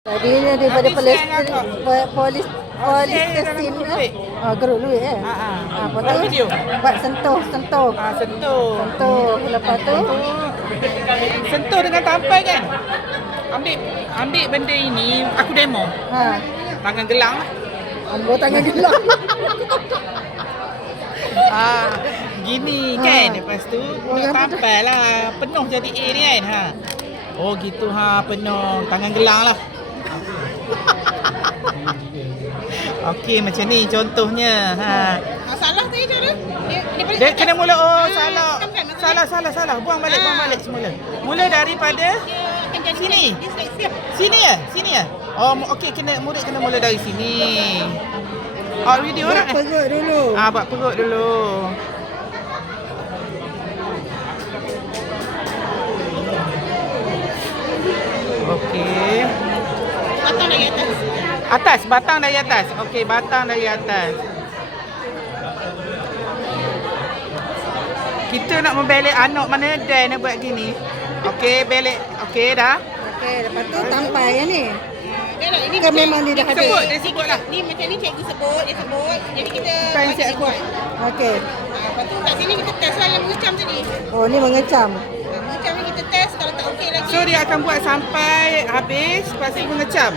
Tadinya daripada Habis polis share dengan polis polis Share dalam station grup duit. geruk duit lepas Buat tu video. buat sentuh Sentuh. lepas tu Sentuh dengan tampai kan. Ambil benda ini, aku demo. Tangan gelang. ambil tangan gelap. Gini kan. Lepas tu nak tampai lah. Penuh jadi A ni kan. Oh gitu penuh. Tangan gelang lah. Okey macam ni contohnya. Salah tadi macam mana? Dia kena mula salah. Buang balik semula. Mula daripada sini. Sini ya. Oh okey murid kena mula dari sini. Video Buat nak. perut dulu. Buat perut dulu. Okey. Batang dari atas. Batang dari atas. Okey, batang dari atas. Kita nak membelek anak mana Dan nak buat gini. Okey, belek. Okey dah. Okey, lepas tu tampai ya ni. Ini Kan memang dia dah ada. Dia sebut lah. Ni macam ni cikgu sebut, dia sebut. Jadi kita Bukan yang saya buat. Okey. Lepas tu kat sini kita test lah yang mengecam tadi. Oh, ni mengecam. Mengecam ni kita test, kalau tak okey lagi. So dia akan buat sampai habis, lepas tu mengecam.